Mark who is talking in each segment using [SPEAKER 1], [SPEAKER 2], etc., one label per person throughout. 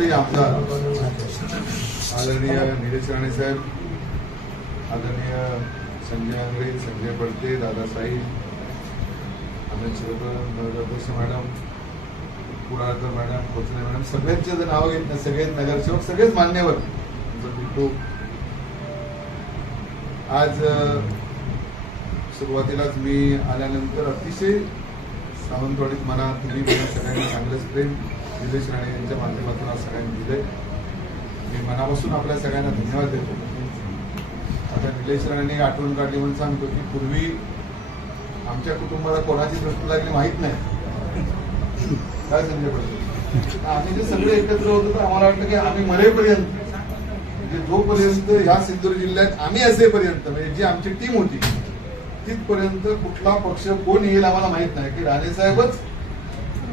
[SPEAKER 1] लोकप्रिय आमदार आदरणीय नीरज राणे साहेब आदरणीय संजय आंग्रे संजय पडते दादासाहेब अमित शिरकर अध्यक्ष मॅडम कुडाळकर मॅडम कोचने मॅडम सगळ्यांचे जर नावं घेत नाही सगळेच नगरसेवक सगळेच मान्यवर बिट्टू आज सुरुवातीलाच मी आल्यानंतर अतिशय सावंतवाडीत मला तुम्ही सगळ्यांना सगळ्यांनी चांगलंच प्रेम निलेश राणे यांच्या माध्यमातून आज सगळ्यांनी दिले मी मनापासून आपल्या सगळ्यांना धन्यवाद देतो. आता निलेश राणेंनी आठवण काढली म्हणून सांगतो की पूर्वी आमच्या कुटुंबाला कोणाची दृष्टी लागली माहीत नाही. काय संजय पडते आम्ही जे सगळे एकत्र होतो तर आम्हाला वाटलं की आम्ही मरेपर्यंत म्हणजे जोपर्यंत ह्या सिंधुदुर्ग जिल्ह्यात आम्ही असेपर्यंत म्हणजे जी आमची टीम होती तिथपर्यंत कुठला पक्ष कोण येईल आम्हाला माहीत नाही. की राणे साहेबच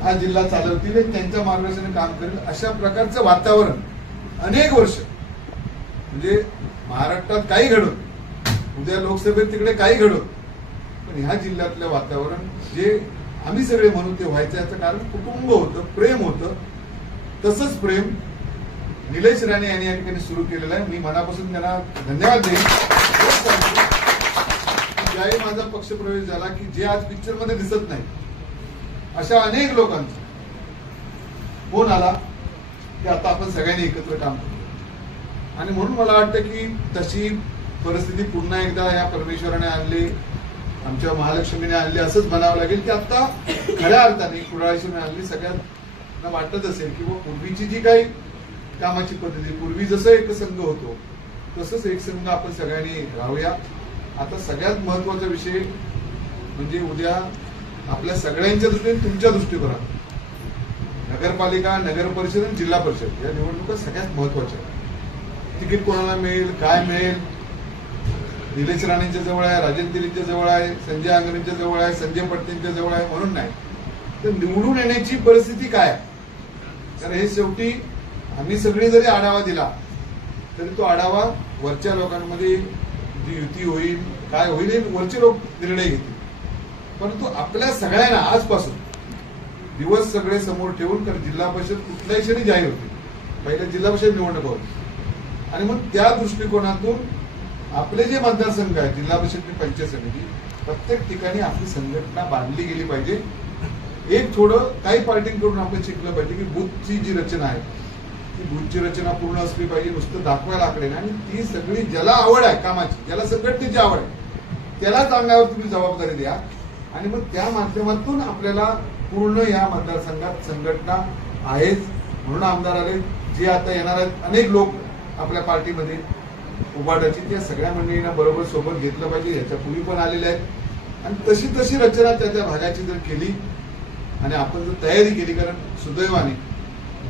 [SPEAKER 1] हा जिल्हा चालवतील त्यांच्या मार्गदर्शनाने काम करेल अशा प्रकारचं वातावरण अनेक वर्ष. म्हणजे महाराष्ट्रात काही घडत उद्या लोकसभेत तिकडे काही घडत पण ह्या जिल्ह्यातलं वातावरण जे आम्ही सगळे म्हणू ते व्हायचं याचं कारण कुटुंब होतं प्रेम होतं. तसंच प्रेम निलेश राणे यांनी या ठिकाणी सुरू केलेलं आहे. मी मनापासून त्यांना धन्यवाद देईन. हेच माझा पक्ष ज्यावेळी माझा पक्षप्रवेश झाला की जे आज पिक्चरमध्ये दिसत नाही अशा अनेक लोकांचा. फोन आला? की आता आपण सगळ्यांनी एकत्र काम करू. आणि म्हणून मला वाटतं की तशी परिस्थिती पुन्हा एकदा या परमेश्वराने आणली आमच्या महालक्ष्मीने आणली असंच म्हणावं लागेल की आता खऱ्या अर्थाने कुडाळेश्वरने आणली. सगळ्यांना वाटत असेल की पूर्वीची जी काही कामाची पद्धती पूर्वी जसं एक संघ होतो तसंच एक संघ आपण सगळ्यांनी राहूया. आता सगळ्यात महत्त्वाचा विषय म्हणजे उद्या आपल्या सगळ्यांच्या दृष्टीने तुमच्या दृष्टिकोनात नगरपालिका नगर परिषद आणि जिल्हा परिषद या निवडणुका सगळ्यात महत्त्वाच्या आहेत. तिकीट कोणाला मिळेल काय मिळेल निलेश राणेंच्या जवळ आहे राजेंद्र दिलीच्या जवळ आहे संजय आंगणेंच्या जवळ आहे संजय पटतेंच्या जवळ आहे म्हणून नाही तर निवडून येण्याची परिस्थिती काय आहे? कारण हे शेवटी आम्ही सगळे जरी आढावा दिला तरी तो आढावा वरच्या लोकांमध्ये जी युती होईल काय होईल हे वरचे लोक निर्णय घेतील परंतु आपल्या सगळ्यांना आजपासून दिवस सगळे समोर ठेवून तर जिल्हा परिषद कुठल्याही क्षणी जाहीर होती. पहिल्या जिल्हा परिषद निवडणूक होती. आणि मग त्या दृष्टिकोनातून आपले जे मतदारसंघ आहेत जिल्हा परिषद पंचायत समिती प्रत्येक ठिकाणी आपली संघटना बांधली गेली पाहिजे. एक थोडं काही पार्टींकडून आपण शिकलं पाहिजे की बुथची जी रचना आहे ती बुथची रचना पूर्ण असली पाहिजे नुसतं दाखवायला आकडे नाही. आणि ती सगळी ज्याला आवड आहे कामाची ज्याला संघटनेची आवड आहे त्यालाच अंगावर तुम्ही जबाबदारी द्या. आणि मग त्या माध्यमातून आपल्याला पूर्ण या मतदारसंघात संघटना आहेच म्हणून आमदार आले. जे आता येणार आहेत अनेक लोक आपल्या पार्टीमध्ये उभाटाची त्या सगळ्या मंडळींना बरोबर सोबत घेतलं पाहिजे याच्यापूर्वी पण आलेल्या आहेत. आणि तशी तशी रचना त्या त्या भागाची जर केली आणि आपण जर तयारी केली कारण सुदैवाने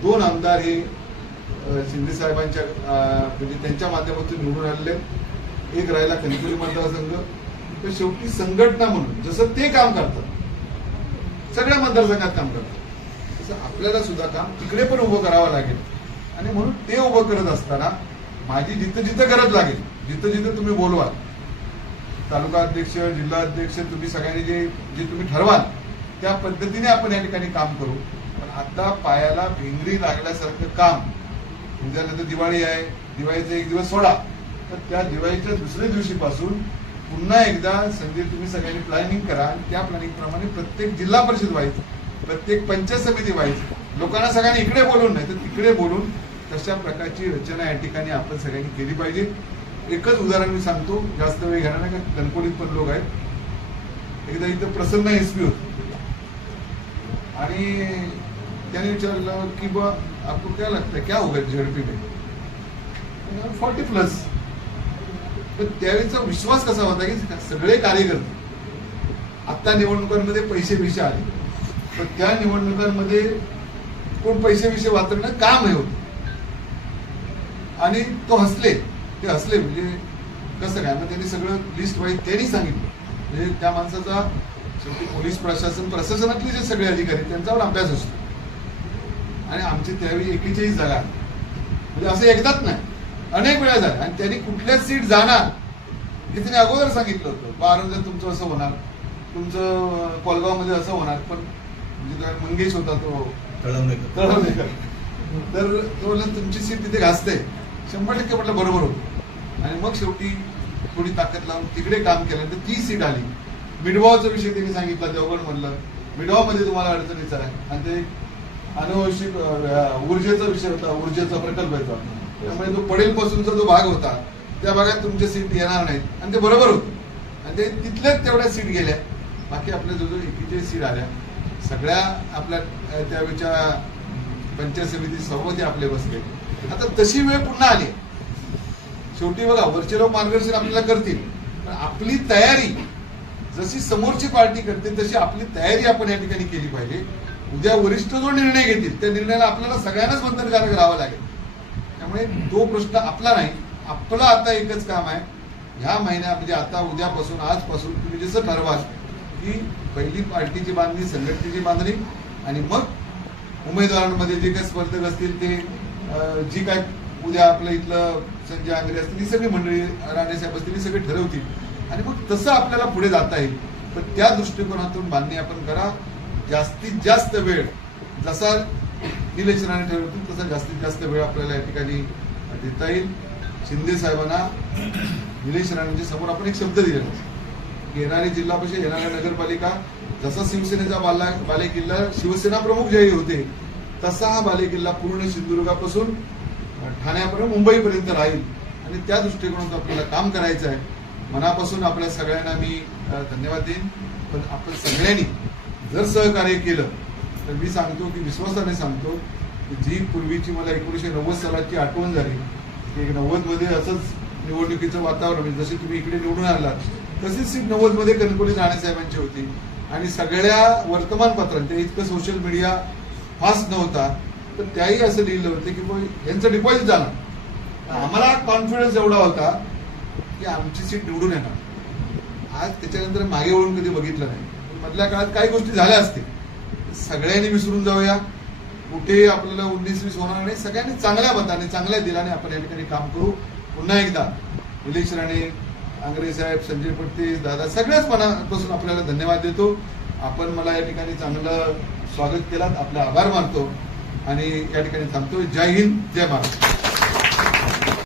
[SPEAKER 1] दोन आमदार हे शिंदे साहेबांच्या म्हणजे त्यांच्या माध्यमातून निवडून आलेले आहेत. एक राहिला कणकवली मतदारसंघ तर शेवटी संघटना म्हणून जसं ते काम करतात सगळ्या मतदारसंघात काम करतात. तसं आपल्याला सुद्धा काम तिकडे पण उभं करावं लागेल. आणि म्हणून ते उभं करत असताना माझी जिथं जिथं गरज लागेल जिथं जिथं तुम्ही बोलवाल तालुका अध्यक्ष जिल्हा अध्यक्ष तुम्ही सगळ्यांनी जे जे तुम्ही ठरवाल त्या पद्धतीने आपण या ठिकाणी काम करू. पण आता पायाला भिंगरी लागल्यासारखं काम. उद्यानंतर दिवाळी आहे दिवाळीचा एक दिवस सोडा. तर त्या दिवाळीच्या दुसऱ्या दिवशीपासून पुन्हा एकदा संदीप तुम्ही सगळ्यांनी प्लॅनिंग करा. त्या प्लॅनिंग प्रमाणे प्रत्येक जिल्हा परिषद व्हायचं प्रत्येक पंचायत समिती व्हायची लोकांना सगळ्यांनी इकडे बोलून नाही तर तिकडे बोलून तशा प्रकारची रचना या ठिकाणी आपण सगळ्यांनी केली पाहिजे. एकच उदाहरण मी सांगतो जास्त वेळ घेणार नाही कारण कणकोलीत पण लोक आहेत. एकदा इथं प्रसन्न एसपी होते. आणि त्याने विचारलं की बा आपण काय लागतं क्या होगा झेडपी में? फॉर्टी प्लस पण त्यावेळेचा विश्वास कसा होता की सगळे कार्यकर्ते आत्ता निवडणुकांमध्ये पैसे विषय आले पण त्या निवडणुकांमध्ये कोण पैसे विषय वाचणं काम हे होतं. आणि तो हसले ते हसले म्हणजे कसं काय मग त्यांनी सगळं लिस्ट वाईज त्यांनी सांगितलं. म्हणजे त्या माणसाचा शेवटी पोलीस प्रशासन प्रशासनातले जे सगळे अधिकारी आहेत, त्यांच्यावर अभ्यास असतो. आणि आमची त्यावेळी एकेचाळीस जागा म्हणजे असं एकदाच नाही. अनेक वेळा झालं. आणि त्यांनी कुठल्या सीट जाणार हे त्यांनी अगोदर सांगितलं होतं. बारांजर तुमचं असं होणार. तुमचं कोलगावमध्ये असं होणार. पण म्हणजे काय मंगेश होता तो.
[SPEAKER 2] तळवणेकर.
[SPEAKER 1] तळवणेकर. तर तो तुमची सीट तिथे घासते. शंभर टक्के म्हटलं बरोबर होतं. आणि मग शेवटी थोडी ताकद लावून तिकडे काम केलं तर ती सीट आली. मिडवाचा विषय त्यांनी सांगितला पण म्हणलं. मिडवामध्ये तुम्हाला अडचणीचा आहे. आणि ते अनावश्यक अं, ऊर्जेचा विषय होता ऊर्जेचा प्रकल्प होता त्यामुळे जो पडेल पासूनचा जो भाग होता त्या भागात तुमच्या सीट येणार नाहीत. आणि ते बरोबर होतं. आणि ते तिथल्याच तेवढ्या सीट गेल्या. बाकी आपल्या जवळजवळ एकेचाळीस सीट आल्या. सगळ्या आपल्या त्यावेळच्या पंचायत समिती सहमती आपले बसले. आता तशी वेळ पुन्हा आली. शेवटी बघा वरचे लोक मार्गदर्शन आपल्याला करतील. पण आपली तयारी जशी समोरची पार्टी करते तशी आपली तयारी आपण या ठिकाणी केली पाहिजे. उद्या वरिष्ठ जो निर्णय घेतील त्या निर्णयाला आपल्याला सगळ्यांनाच बंधनकारक राहावं लागेल. त्यामुळे तो प्रश्न आपला नाही. आपलं आता एकच काम आहे. ह्या महिन्या म्हणजे आता उद्यापासून आजपासून तुम्ही जसं ठरवाल की पहिली पार्टीची बांधणी संघटनेची बांधणी आणि मग उमेदवारांमध्ये जे काही स्पर्धक असतील ते जी काय उद्या आपलं इथलं संजय आंग्रे असतील ही सगळी मंडळी राणेसाहेब असतील ही सगळी ठरवतील. आणि मग तसं आपल्याला पुढे जाता येईल. पण त्या दृष्टिकोनातून बांधणी आपण करा. जास्तीत जास्त वेळ जसा निलेश राणे ठरवतील तसा जास्तीत जास्त वेळ आपल्याला या ठिकाणी देता येईल. शिंदे साहेबांना निलेश म्हणजे राणेंच्या समोर आपण एक शब्द दिलेला की येणारी जिल्हा परिषद येणाऱ्या नगरपालिका जसा शिवसेनेचा बाला बालेकिल्ला शिवसेना प्रमुख ज्याही होते तसा हा बालेकिल्ला पूर्ण सिंधुदुर्गापासून ठाण्यापर्यंत मुंबईपर्यंत राहील. आणि त्या दृष्टिकोनातून आपल्याला काम करायचं आहे. मनापासून आपल्या सगळ्यांना मी धन्यवाद देईन. पण आपण सगळ्यांनी जर सहकार्य केलं तर मी सांगतो की विश्वासाने सांगतो की जी पूर्वीची मला एकोणीसशे नव्वद सालाची आठवण झाली की एक नव्वदमध्ये असंच निवडणुकीचं वातावरण म्हणजे जसे तुम्ही इकडे निवडून आलात तशीच सीट नव्वदमध्ये कणकोली राणेसाहेबांची होती. आणि सगळ्या वर्तमानपत्रांच्या इतकं सोशल मीडिया फास्ट नव्हता तर त्याही असं लिहिलं होतं की बुवा यांचं डिपॉझिट झालं. आम्हाला कॉन्फिडन्स एवढा होता की आमची सीट निवडून येणार. आज त्याच्यानंतर मागे वळून कधी बघितलं नाही. पण मधल्या काळात काही गोष्टी झाल्या असतील. सगळ्यांनी विसरून जाऊया. कुठे आपल्याला उन्नीस वीस होणार नाही. सगळ्यांनी चांगल्या मताने चांगल्या दिलाने आपण या ठिकाणी काम करू. पुन्हा एकदा निलेश राणे आंग्रे साहेब संजय पटते दादा सगळ्याच मनापासून आपल्याला धन्यवाद देतो. आपण मला या ठिकाणी चांगलं स्वागत केलात. आपला आभार मानतो. आणि या ठिकाणी थांबतो जय हिंद जय महाराष्ट्र.